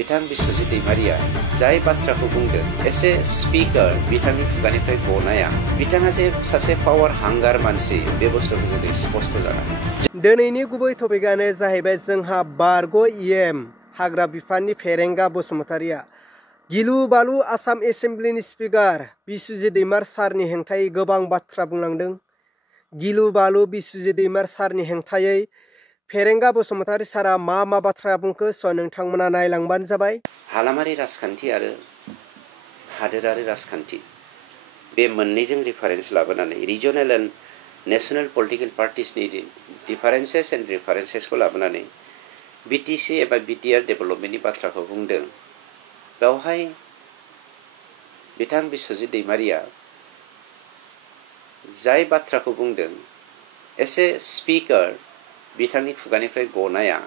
बिथां बिश्वजित दैमारिया जाय बाथ्राखौ बुंदों एसे स्पिकार बिथांनि खुगानिफ्राय गनाया बिथाङा जे सासे पावार हांगार मानसि बे बुस्थुखौ जुदि स्पष्ट जाना दिनैनि गुबै टपिकआनो जाहैबाय जोंहा बारग' इएम हाग्रा बिफाननि फेरेंगा बसुमतारिया गिलु बालु आसाम एसेम्ब्लिनि स्पिकार बिश्वजित दैमार सारनि हेंथायै गोबां बाथ्रा बुंलांदों। गिलु बालु बिश्वजित दैमार सारनि हेंथायै फेरेंगा बसुमतारि सारा मा बाथ्रा बुंखो नोंथांमोना नायलांबानो जाबाय। हालामारि राजखान्थि आरो हादोरारि राजखान्थि बे मोननैजों रिफारेन्स लाबोनानै रिजनेल एन्ड नेशनेल पलिटिकल पार्टिसनि डिफारेन्सेस एन्ड रिफारेन्सेसखौ लाबोनानै बिटिसि एबा बिटिआर डेभेलपमेन्टनि बाथ्राखौ बुंदों। बेवहाय बिथां बिश्वजित दैमारिया जाय बाथ्राखौ बुंदों एसे स्पिकार बिथांनि खुगानिफ्राय गनाया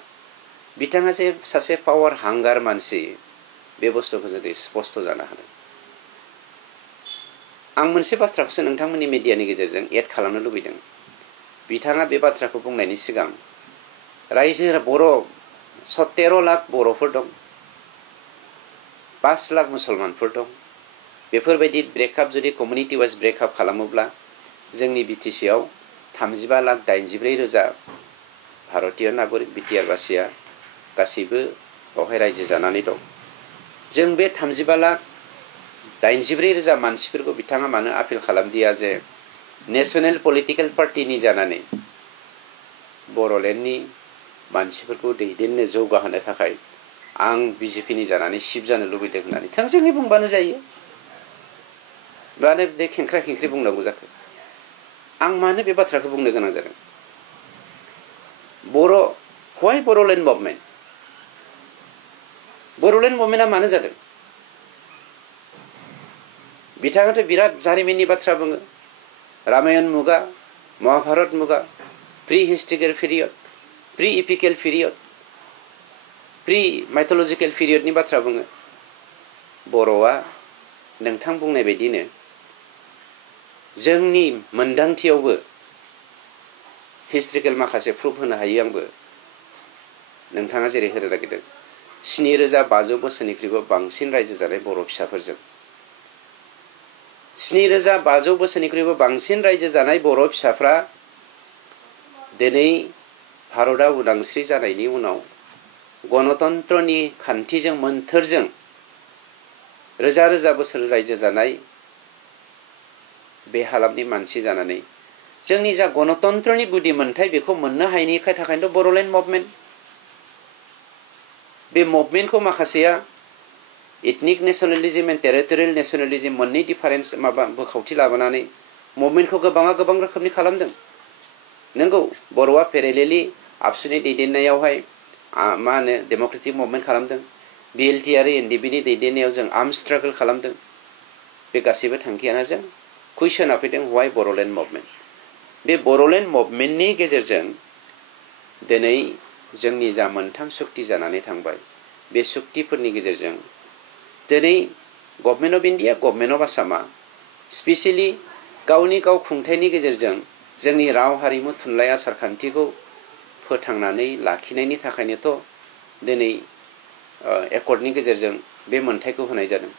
बिथाङा जे सासे पावार हांगार मानसि बे बुस्थुखौ जुदि स्पष्ट जाना होदों। आं मोनसे बाथ्राखौसो नोंथांमोननि मिडियानि गेजेरजों एड खालामनो लुबैदों। बिथाङा बे बाथ्राखौ बुंनायनि सिगां रायजो बर' 17 लाख बर'फोर दं, 5 लाख मुसलमानफोर दं। बेफोरबायदि ब्रेकआप जुदि कमिउनिटि वाइज ब्रेकआप खालामोब्ला जोंनि बिटिसिआव 35,84,000 भारतीय नागरिक बिटिआर बासिया गासैबो बेवहाय रायजो जानानै दं। जों बे 35,84,000 मानसिफोरखौ बिथाङा मानो आपिल खालामदिया जे नेशनेल पलिटिकल पार्टिनि जानानै बर'लेण्डनि मानसिफोरखौ दैदेननो जौगाहोनो थाखाय आं बिजेपिनि जानानै सिफ जानो लुबैदों होननानै थोंजोङै बुंबानो जायो। मानो बे खेंख्रा खेंख्रि बुंनांगौ जाखो? आं मानो बे बाथ्राखौ बुंनो गोनां जादों? Why Boroland movement? बर'लेण्ड मुभमेन्टआ मानो जादों? बिथाङाथ' बिराद जारिमिननि बाथ्रा बुङो। रामायण मुगा, महाभारत मुगा, pre historical period, pre epical period, pre mythological पिरियडनि बाथ्रा बुङो। बर'आ नोंथां बुंनाय बायदिनो जोंनि मोनदांथियावबो हिस्ट्रिकेल माखासे प्रुफ होनो हायो। आंबो नोंथाङा जेरै होनो नागिरदों 7,500 बोसोरनिख्रुइबो बांसिन रायजो जानाय बर' फिसाफोरजों 7,500 बोसोरनिख्रुइबो बांसिन रायजो जानाय बर' फिसाफ्रा दिनै भारतआ उदांस्रि जानायनि उनाव गणतन्त्रनि खान्थिजों मोन्थोरजों रोजा रोजा बोसोर रायजो जानाय बे हालामनि मानसि जानानै जोंनि जा गणतन्त्रनि गुदि मोन्थाय बेखौ मोननो हायैनि थाखायनोथ' बर'लेण्ड मुभमेन्ट। बे मुभमेन्टखौ माखासेया इथनिक नेसनेलिज्म एन्ड टेरिटरियेल नेसनेलिज्म मोननै डिफारेन्स बोखावथि लाबोनानै मुभमेन्टखौ गोबां रोखोमनि खालामदों। नंगौ, बर'आ पेरेलेलि आबसुनि दैदेननायावहाय मा होनो डेम'क्रेटिक मुभमेन्ट खालामदों। बिएलटि आरो एनडिपिनि दैदेननायाव जों आर्म स्ट्रागल खालामदों। बे गासैबो थांखियानो जों कुइसना फैदों व्हाइ बर'लेण्ड मुभमेन्ट? बे बर'लेण्ड मुभमेन्टनि गेजेरजों दिनै जोंनि जा मोनथाम सुक्ति जानानै थांबाय बे सुक्तिफोरनि गेजेरजों दिनै government of India, government of आसामा स्पेसियेलि गावनि गाव खुंथायनि गेजेरजों जोंनि राव हारिमु थुनलाइ आसार खान्थिखौ फोथांनानै लाखिनायनि थाखायनोथ' दिनै एकर्डनि गेजेरजों बे मोन्थायखौ होनाय जादों।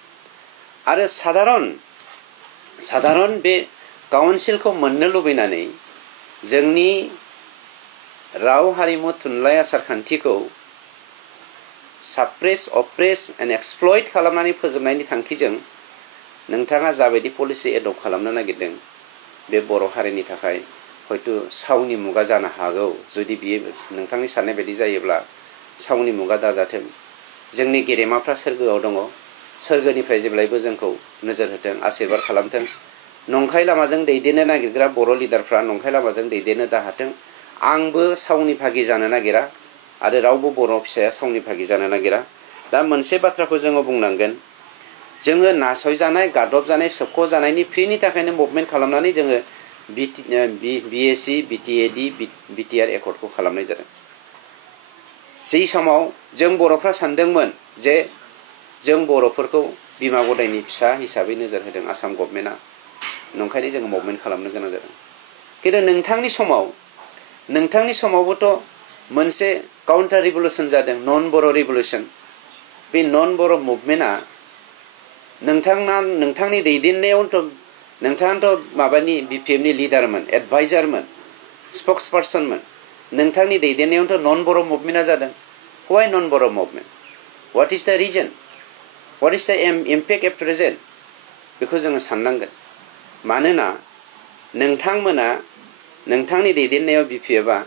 आरो साधारन बे काउन्सिलखौ मोननो लुबैनानै जोंनि राव हारिमु थुनलाइ आसार खान्थिखौ साप्रेस, अप्रेस एन्ड एक्सप्लइट खालामनानै फोजोबनायनि थांखिजों नोंथाङा जाबायदि पलिसि एडप्ट खालामनो नागिरदों बे बर' हारिनि थाखाय हयथ' सावनि मुगा जानो हागौ। जुदि बियो नोंथांनि साननाय बायदि जायोब्ला सावनि मुगा दाजाथों। जोंनि गेदेमाफ्रा सोरगोआव दङ, सोरगोनिफ्राय जेब्लायबो जोंखौ नोजोर होथों, आशीर्बाद खालामथों। नंखाय लामाजों दैदेननो नागिरग्रा बर' लिडारफ्रा नंखाय लामाजों दैदेननो दाहाथों। आंबो सावनि भागि जानो नागिरा आरो रावबो बर' फिसाया सावनि भागि जानो नागिरा। दा मोनसे बाथ्राखौ जोङो बुंनांगोन, जोङो नासयजानाय, गादबजानाय, सोबख'जानायनि फ्रिनि थाखायनो मुभमेन्ट खालामनानै जोङो बिएसि, बिटिएडि, बिटिआर एकर्डखौ खालामनाय जादों। जै समाव जों बर'फ्रा सानदोंमोन जे जों बर'फोरखौ बिमा गदायनि फिसा हिसाबै नोजोर होदों आसाम गभर्नमेन्टआ, नंखायनो जोङो मुभमेन्ट खालामनो गोनां जादों। खिन्थु नोंथांनि समावबोथ' मोनसे काउन्टार रिभलुसन जादों, नन बर' रिभलुसन। बे नन बर' मुभमेन्टआ नोंथांनि दैदेननायावथ' नोंथाङाथ' माबानि BPMनि लिडारमोन, एडभाइजारमोन, स्पक्स पार्सनमोन। नोंथांनि दैदेननायावथ' नन बर' मुभमेन्टआ जादों। व्हाइ नन बर' मुभमेन्ट? व्हाट इज द रिजन? व्हाट इज द इम्पेक्ट एट प्रेजेन्ट? बेखौ जोङो साननांगोन। मानोना नोंथांमोना नोंथांनि दैदेननायाव BPFआ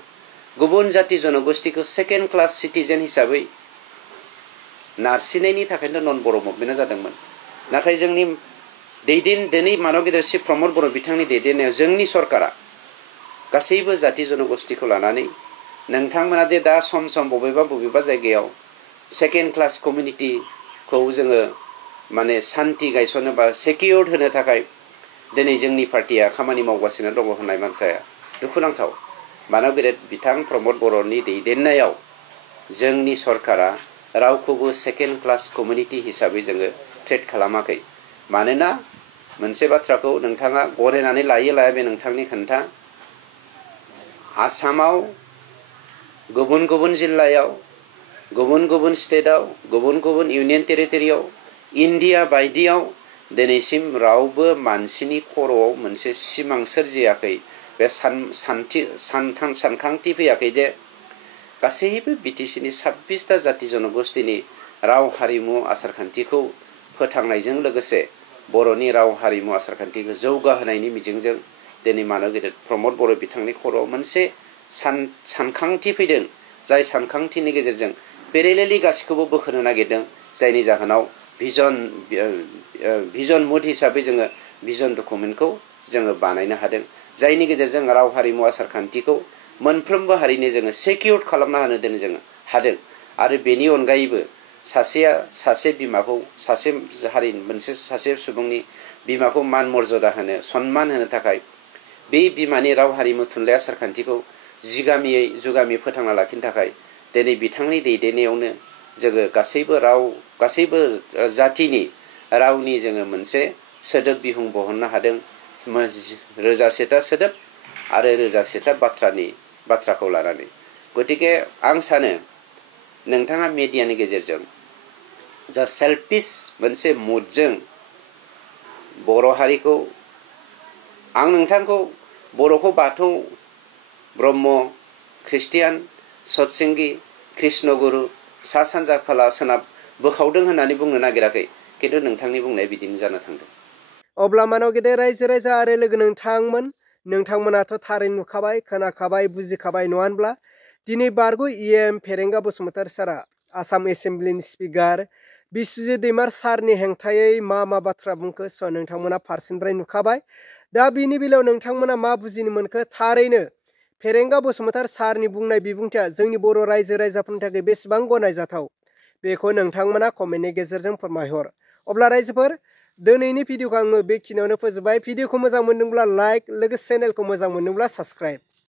गुबुन जाति जनगोष्ठीखौ सेकेन्ड क्लास सिटिजेन हिसाबै नारसिननायनि थाखायनो नन बर' मुभमेन्टआ जादोंमोन। नाथाय जोंनि दिनै मानव गेदेर श्री प्रमद बर' बिथांनि दैदेननायाव जोंनि सरकारा गासैबो जाति जनगोष्ठीखौ लानानै नोंथांमोना दे दा सम सम बबेबा जायगायाव सेकेन्ड क्लास कमिउनिटिखौ जोङो माने सान्ति गायसननो बा सेकिउर्ड होनो थाखाय दिनै जोंनि पार्टिया खामानि मावगासिनो दङ होननाय बाथ्राया दुखुनांथाव। मानव गेदेर बिथां प्रमद बर'नि दैदेननायाव जोंनि सरकारा रावखौबो सेकेन्ड क्लास कमिउनिटि हिसाबै जोङो ट्रिट खालामाखै। मानोना मोनसे बाथ्राखौ नोंथाङा गनायनानै लाया बे नोंथांनि खोन्था। आसामाव गुबुन गुबुन जिल्लायाव, गुबुन गुबुन स्टेटआव, गुबुन गुबुन इउनियन टेरिटरियाव, इन्डिया बायदियाव दिनैसिम रावबो मानसिनि खर'आव मोनसे सिमां सोरजियाखै, बे सानखांथि फैयाखै जे गासैबो BTCनि 26टा जाति जनगोष्ठीनि राव हारिमु आसारखान्थिखौ फोथांनायजों लोगोसे बर'नि राव हारिमु आसारखान्थिखौ जौगाहोनायनि मिजिंजों दिनै मानव गेदेर प्रमद बर' बिथांनि खर'आव मोनसे सानखांथि फैदों। जाय सानखांथिनि गेजेरजों पेरेलेलि गासैखौबो बोखोनो नागिरदों। जायनि जाहोनाव भिजन मुड हिसाबै जोङो भिजन डकुमेन्टखौ जोङो बानायनो हादों। जायनि गेजेरजों राव हारिमु आसारखान्थिखौ मोनफ्रोमबो हारिनि जोङो सेकिउर्ड खालामना होनो दिनै जोङो हादों। आरो बेनि अनगायैबो सासे बिमाखौ सासे सुबुंनि बिमाखौ मान मर्यादा होनो सन्मान होनो थाखाय बे बिमानि राव हारिमु थुनलाइ आसारखान्थिखौ जुगामि फोथांना लाखिनो थाखाय दिनै बिथांनि दैदेननायावनो जोङो गासैबो जातिनि रावनि जोङो मोनसे सोदोब बिहुं बहननो हादों। 1001टा सोदोब आरो 1001टा बाथ्राखौ लानानै। गतिके आं सानो नोंथाङा मिडियानि गेजेरजों जा सेल्फिश मोनसे मुडजों बर' हारिखौ आं नोंथांखौ बर'खौ बाथौ, ब्रह्म, ख्रिस्टियान, सतसंगी, कृष्णगुरु, सा सानजा खोला सोनाब बोखावदों होननानै बुंनो नागिराखै। खिन्थु नोंथांनि बुंनाया बिदिनो जानो थांदों। अब्ला मानव गेदेर रायजो राजा आरो लोगो नोंथांमोनाथ' थारै नुखाबाय, खोनाखाबाय, बुजिखाबाय नङा होनब्ला? दिनै बारग' EM फेरेंगा बसुमतारी सारा आसाम एसेम्ब्लिनि स्पिकार बिस्वजित दैमार सारनि हेंथायै मा बाथ्रा बुंखो नोंथांमोना फारसेनिफ्राय नुखाबाय। दा बिनि बेलायाव नोंथांमोना मा बुजिनो मोनखो? थारैनो फेरेंगा बसुमतारी सारनि बुंनाय बिबुंथिया जोंनि बर' रायजो राजाफोरनि थाखाय बेसेबां गनायजाथाव? बेखौ नोंथांमोना कमेन्टनि गेजेरजों फोरमायहर। अब्ला रायजोफोर, दिनैनि भिडिअखौ आङो बेखिनियावनो फोजोबबाय। भिडिअखौ मोजां मोनदोंब्ला लाइक, लोगोसे चेनेलखौ मोजां मोनदोंब्ला साबस्क्राइब।